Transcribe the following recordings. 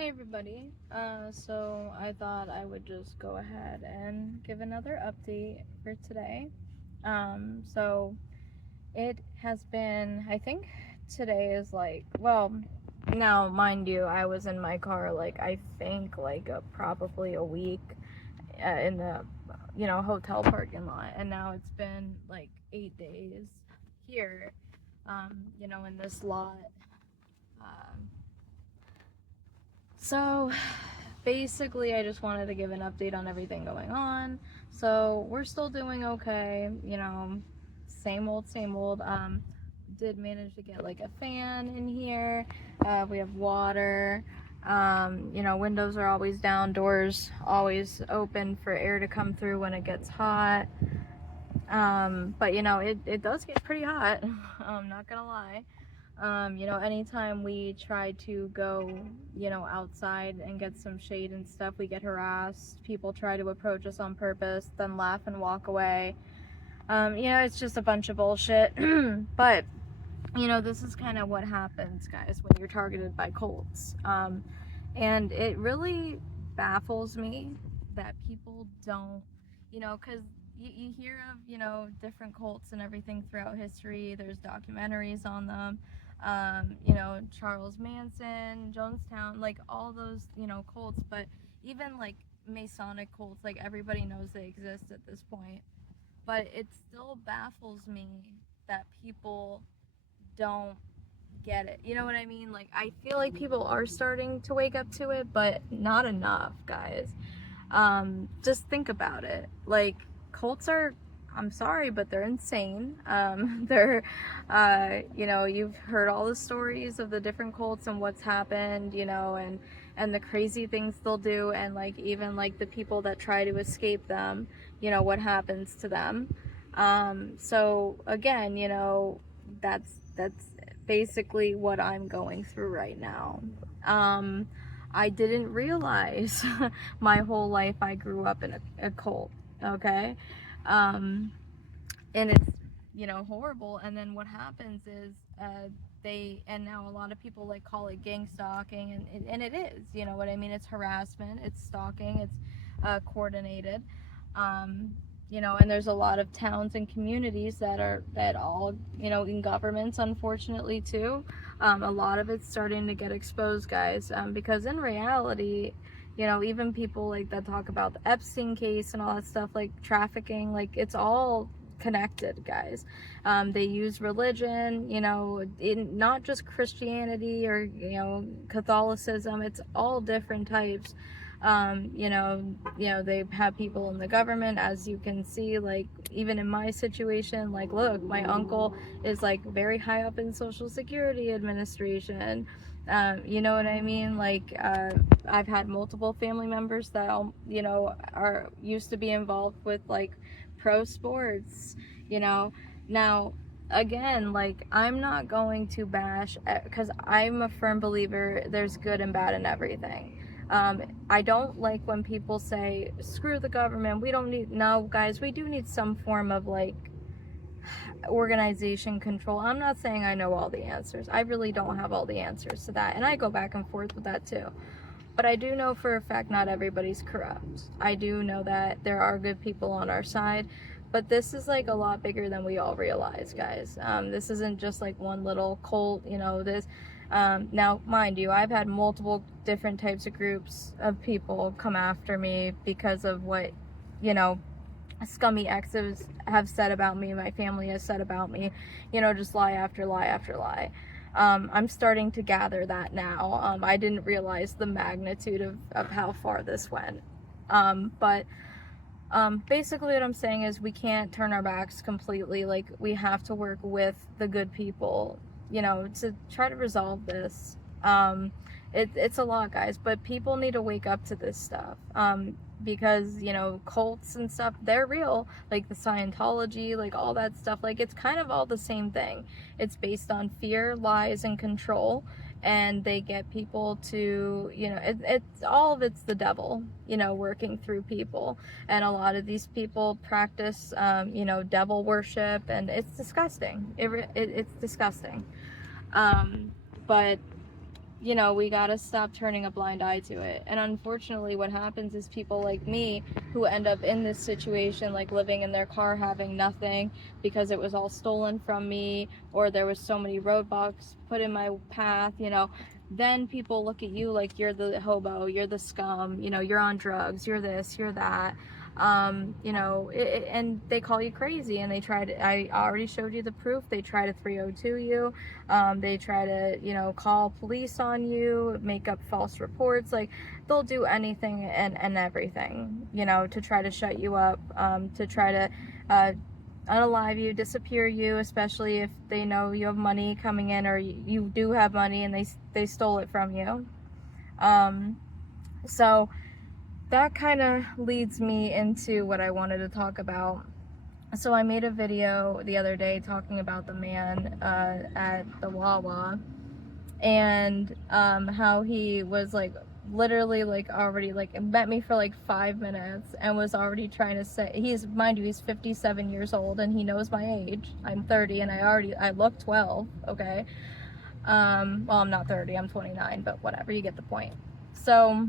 Hey everybody, so I thought I would just go ahead and give another update for today. So it has been, I think today is now mind you, I was in my car I think probably a week in the, hotel parking lot, and now it's been like 8 days here, in this lot. Um, So basically, I just wanted to give an update on everything going on. So we're still doing okay, same old, same old. Did manage to get like a fan in here. We have water. Windows are always down, doors always open for air to come through when it gets hot. But it does get pretty hot. I'm not gonna lie. Anytime we try to go, outside and get some shade and stuff, we get harassed. People try to approach us on purpose, then laugh and walk away. It's just a bunch of bullshit. But, this is kind of what happens, guys, when you're targeted by cults. And it really baffles me that people don't, because you hear of, different cults and everything throughout history. There's documentaries on them. Charles Manson, Jonestown, like all those, cults, but even like Masonic cults, like everybody knows they exist at this point. But it still baffles me that people don't get it. You know what I mean? Like, I feel like people are starting to wake up to it, but not enough, guys. Just think about it. Like, cults are, I'm sorry, but they're insane. You've heard all the stories of the different cults and what's happened, and the crazy things they'll do, and like even like the people that try to escape them, what happens to them. So again, that's basically what I'm going through right now. I didn't realize my whole life I grew up in a cult, okay? Um, and it's, horrible. And then what happens is and now a lot of people like call it gang stalking, and it is, you know what I mean? It's harassment, it's stalking, it's coordinated. And there's a lot of towns and communities that all, in governments, unfortunately, too. A lot of it's starting to get exposed, guys, because in reality, even people like that talk about the Epstein case and all that stuff, like trafficking, like it's all connected, guys. They use religion, in not just Christianity or, Catholicism. It's all different types. They have people in the government, as you can see, like even in my situation, like look, my uncle is like very high up in Social Security Administration. You know what I mean? Like, I've had multiple family members that, are used to be involved with like pro sports, Now, again, like, I'm not going to bash, because I'm a firm believer there's good and bad in everything. I don't like when people say, screw the government, we don't need, no, guys, we do need some form of like organization control. I'm not saying I know all the answers. I really don't have all the answers to that, and I go back and forth with that too. But I do know for a fact not everybody's corrupt. I do know that there are good people on our side, but this is like a lot bigger than we all realize, guys. This isn't just like one little cult, now, mind you, I've had multiple different types of groups of people come after me because of what, scummy exes have said about me, my family has said about me, just lie after lie after lie. I'm starting to gather that now. I didn't realize the magnitude of how far this went. But basically what I'm saying is we can't turn our backs completely. Like, we have to work with the good people, to try to resolve this. It's a lot, guys, but people need to wake up to this stuff. Because, cults and stuff, they're real. Like the Scientology, like all that stuff, like it's kind of all the same thing. It's based on fear, lies, and control. And they get people to, it's all of it's the devil, working through people. And a lot of these people practice, devil worship, and it's disgusting. It's disgusting. But you know, we gotta stop turning a blind eye to it. And unfortunately, what happens is people like me who end up in this situation, like living in their car having nothing because it was all stolen from me, or there was so many roadblocks put in my path, you know, then people look at you like you're the hobo, you're the scum, you know, you're on drugs, you're this, you're that. You know, and they call you crazy, and they try to, I already showed you the proof, they try to 302 you, they try to, you know, call police on you, make up false reports, like, they'll do anything and everything, you know, to try to shut you up, to try to, unalive you, disappear you, especially if they know you have money coming in, or you do have money and they stole it from you. So that kind of leads me into what I wanted to talk about. So I made a video the other day talking about the man at the Wawa, and how he was like literally like already like met me for like 5 minutes and was already trying to say, he's, mind you, he's 57 years old and he knows my age. I'm 30 and I look 12, okay? Well, I'm not 30, I'm 29, but whatever, you get the point. So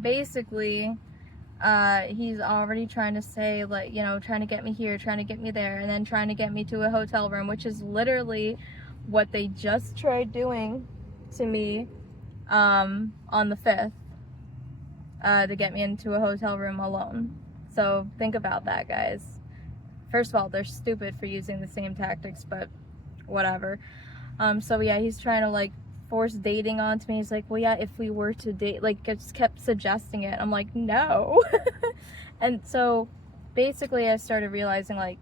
basically, he's already trying to say, like, you know, trying to get me here, trying to get me there, and then trying to get me to a hotel room, which is literally what they just tried doing to me on the 5th, to get me into a hotel room alone. So think about that, guys. First of all, they're stupid for using the same tactics, but whatever. So yeah, he's trying to like force dating onto me. He's like, well, yeah, if we were to date, like, just kept suggesting it. I'm like, no. And so basically I started realizing, like,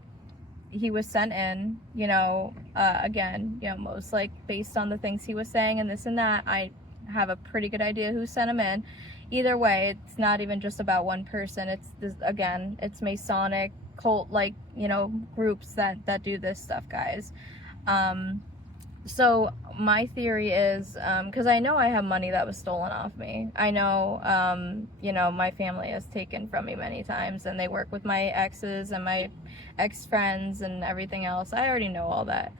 he was sent in, you know, again, you know, most like based on the things he was saying and this and that, I have a pretty good idea who sent him in. Either way, it's not even just about one person. It's this, again, it's Masonic cult, like, you know, groups that do this stuff, guys. So my theory is, because I know I have money that was stolen off me. I know, you know, my family has taken from me many times, and they work with my exes and my ex-friends and everything else. I already know all that.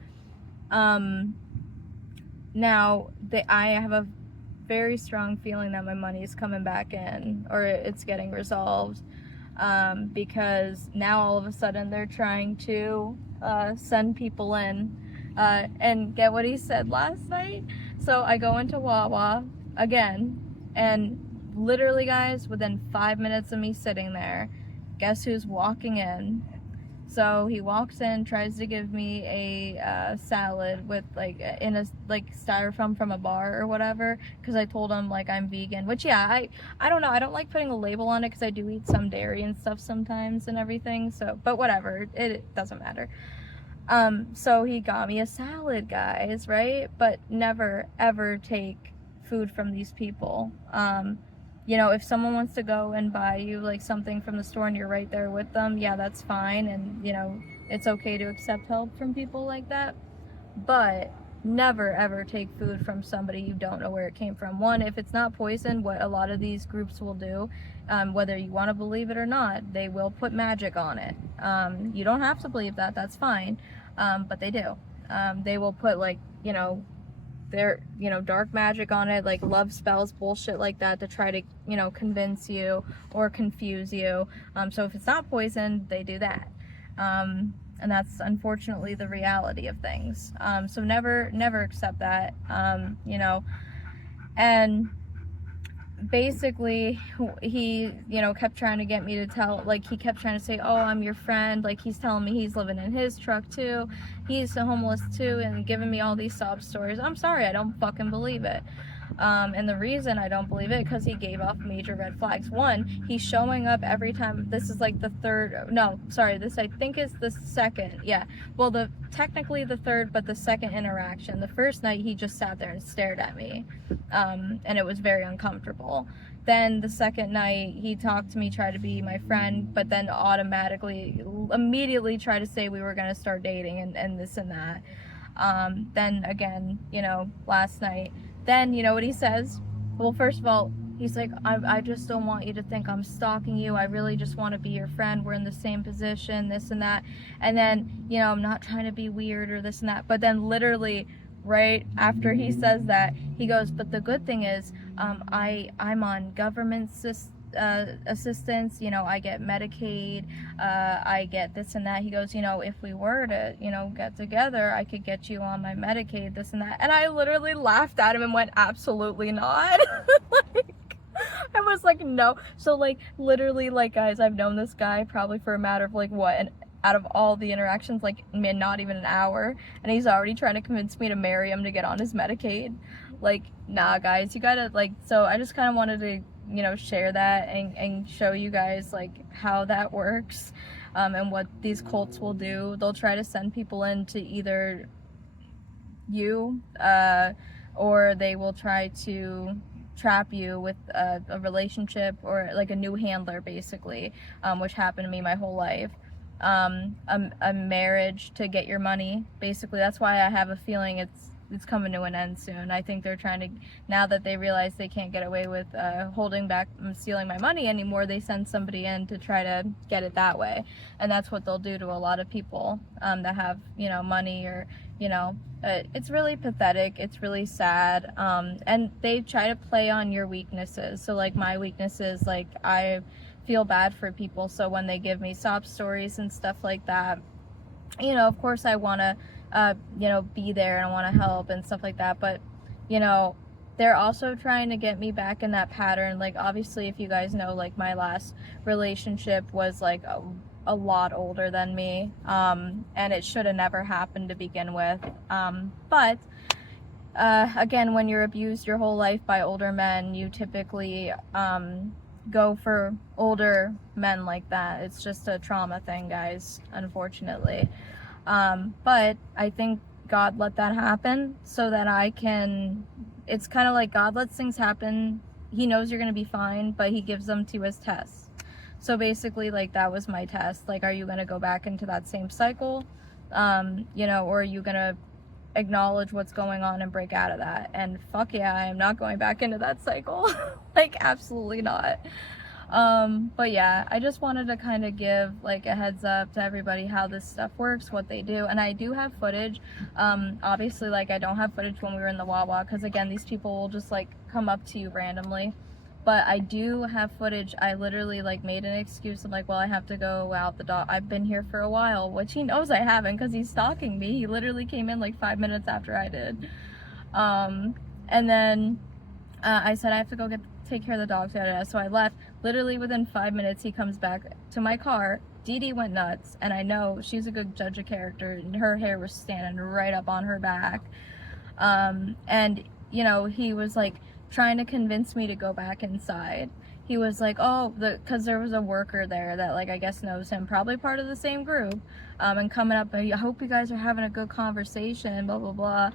Now, I have a very strong feeling that my money is coming back in, or it's getting resolved, because now all of a sudden they're trying to send people in. And get what he said last night. So I go into Wawa again, and literally, guys, within 5 minutes of me sitting there, guess who's walking in? So he walks in, tries to give me a salad with like in a like styrofoam from a bar or whatever, because I told him like I'm vegan. Which, yeah, I don't know, I don't like putting a label on it because I do eat some dairy and stuff sometimes and everything. So, but whatever, it doesn't matter. So he got me a salad, guys, right? But never, ever take food from these people. You know, if someone wants to go and buy you, like, something from the store and you're right there with them, yeah, that's fine. And, you know, it's okay to accept help from people like that. But never, ever take food from somebody you don't know where it came from. One, if it's not poison, what a lot of these groups will do, whether you want to believe it or not, they will put magic on it. You don't have to believe that, that's fine. But they do. They will put, like, you know, their, you know, dark magic on it, like love spells, bullshit like that, to try to, you know, convince you or confuse you. So if it's not poison, they do that. And that's unfortunately the reality of things. So never accept that, you know. And basically he, you know, kept trying to get me to tell, like, he kept trying to say, oh, I'm your friend, like he's telling me he's living in his truck too, he's homeless too, and giving me all these sob stories. I'm sorry, I don't fucking believe it. And the reason I don't believe it, because he gave off major red flags. One, he's showing up every time. This is like the third, no, sorry, this I think is the second, yeah. Well, technically the third, but the second interaction. The first night he just sat there and stared at me, and it was very uncomfortable. Then the second night he talked to me, tried to be my friend, but then immediately tried to say we were going to start dating and this and that. Then again, you know, last night, then, you know what he says? Well, first of all, he's like, I just don't want you to think I'm stalking you. I really just want to be your friend. We're in the same position, this and that. And then, you know, I'm not trying to be weird or this and that. But then literally right after he says that, he goes, but the good thing is, I'm on government assistance, you know, I get Medicaid, I get this and that. He goes, you know, if we were to, you know, get together, I could get you on my Medicaid, this and that. And I literally laughed at him and went, absolutely not. Like, I was like, no. So like, literally, like, guys, I've known this guy probably for a matter of like what, and out of all the interactions, like, man, not even an hour, and he's already trying to convince me to marry him to get on his Medicaid. Like, nah, guys, you gotta, like, so I just kind of wanted to, you know, share that and show you guys like how that works, and what these cults will do. They'll try to send people in to either you, or they will try to trap you with a relationship, or like a new handler, basically, which happened to me my whole life. A marriage to get your money, basically. That's why I have a feeling it's coming to an end soon. I think they're trying to, now that they realize they can't get away with holding back, stealing my money anymore, they send somebody in to try to get it that way. And that's what they'll do to a lot of people that have, you know, money, or, you know, it's really pathetic. It's really sad. And they try to play on your weaknesses. So like my weaknesses, like I feel bad for people, so when they give me sob stories and stuff like that, you know, of course I want to you know, be there and I want to help and stuff like that, but you know, they're also trying to get me back in that pattern. Like, obviously, if you guys know, like, my last relationship was like a lot older than me, and it should have never happened to begin with, but again, when you're abused your whole life by older men, you typically go for older men like that. It's just a trauma thing, guys, unfortunately. But I think God let that happen so that I can, it's kind of like God lets things happen. He knows you're going to be fine, but he gives them to his tests. So basically, like, that was my test. Like, are you going to go back into that same cycle? You know, or are you going to acknowledge what's going on and break out of that? And fuck yeah, I am not going back into that cycle. Like, absolutely not. But yeah, I just wanted to kind of give like a heads up to everybody how this stuff works, what they do. And I do have footage. Obviously, like, I don't have footage when we were in the Wawa, because again, these people will just like come up to you randomly. But I do have footage. I literally like made an excuse. I'm like, well, I have to go out the dog. I've been here for a while, which he knows I haven't, because he's stalking me. He literally came in like 5 minutes after I did. And then I said I have to go take care of the dogs, so I left. Literally within 5 minutes, he comes back to my car. Dee Dee went nuts, and I know she's a good judge of character, and her hair was standing right up on her back. And you know, he was like trying to convince me to go back inside. He was like, oh, because there was a worker there that, like, I guess knows him, probably part of the same group, and coming up, I hope you guys are having a good conversation, blah blah blah.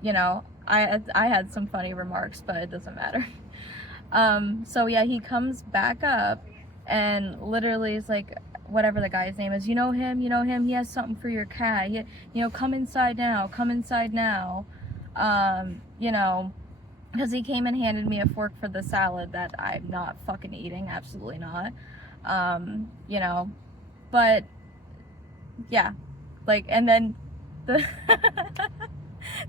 You know, I had some funny remarks, but it doesn't matter. So yeah, he comes back up and literally is like, whatever the guy's name is, you know him, he has something for your cat, you know, come inside now, you know, because he came and handed me a fork for the salad that I'm not fucking eating, absolutely not. You know, but yeah, like, and then the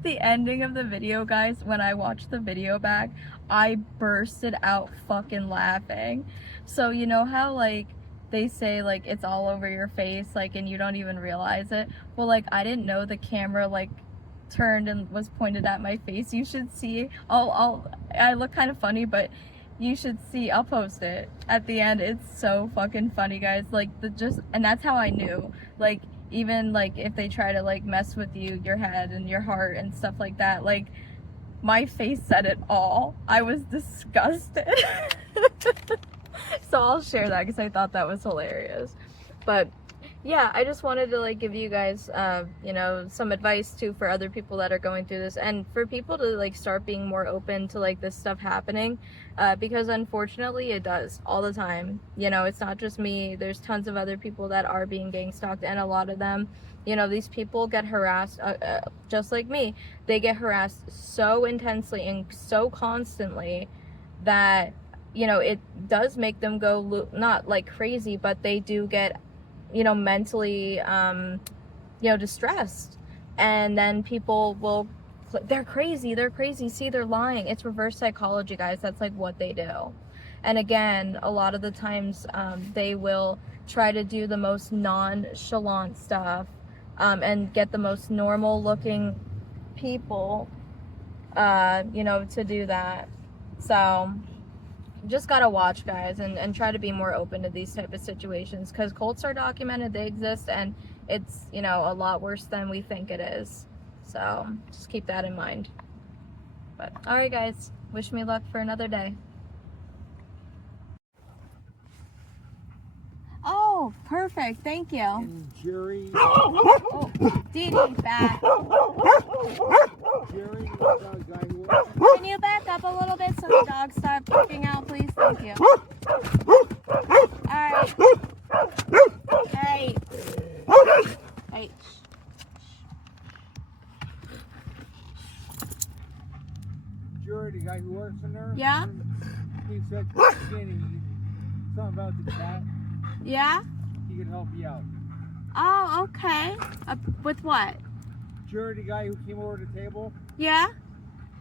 the ending of the video, guys, when I watched the video back, I bursted out fucking laughing. So you know how like they say like it's all over your face, like, and you don't even realize it? Well, like, I didn't know the camera like turned and was pointed at my face. You should see, I look kind of funny, but you should see, I'll post it at the end. It's so fucking funny, guys. Like, and that's how I knew, like, even like if they try to like mess with you, your head and your heart and stuff like that, like, my face said it all. I was disgusted. So I'll share that because I thought that was hilarious. But yeah, I just wanted to like give you guys you know, some advice too for other people that are going through this, and for people to like start being more open to like this stuff happening, because unfortunately it does all the time. You know, it's not just me, there's tons of other people that are being gang stalked, and a lot of them, you know, these people get harassed just like me. They get harassed so intensely and so constantly that, you know, it does make them go not like crazy, but they do get, you know, mentally, you know, distressed. and then people will, they're crazy, see, they're lying. It's reverse psychology, guys. That's like what they do. And again, a lot of the times they will try to do the most nonchalant stuff and get the most normal looking people, you know, to do that. So just gotta watch, guys, and try to be more open to these type of situations, because cults are documented, they exist, and it's, you know, a lot worse than we think it is. So just keep that in mind. But all right, guys, wish me luck for another day. Oh, perfect, thank you. And Jerry. Oh, Dee Dee, back. Jerry, the guy who works. Can you back up a little bit so the dogs stop barking out, please? Thank you. Alright. Hey. Hey. Jerry, the guy who works in there. Yeah? He said something about the cat. Yeah? He could help you out. Oh, okay. With what? Jerry, the guy who came over to the table. Yeah?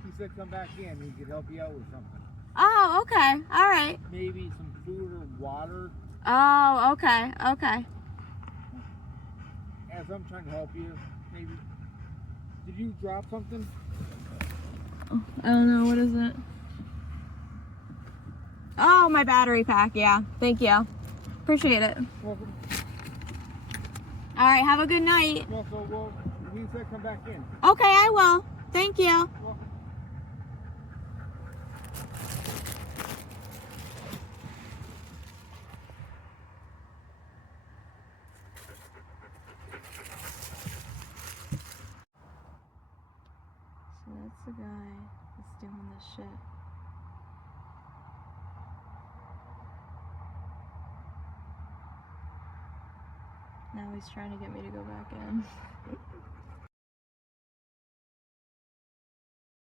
He said come back in. He could help you out with something. Oh, okay. Alright. Maybe some food or water. Oh, okay. Okay. As I'm trying to help you, maybe. Did you drop something? I don't know. What is it? Oh, my battery pack. Yeah. Thank you. Appreciate it. Welcome. Alright, have a good night. Well, he said come back in. Okay, I will. Thank you. Welcome. So that's the guy that's doing this shit. Now he's trying to get me to go back in.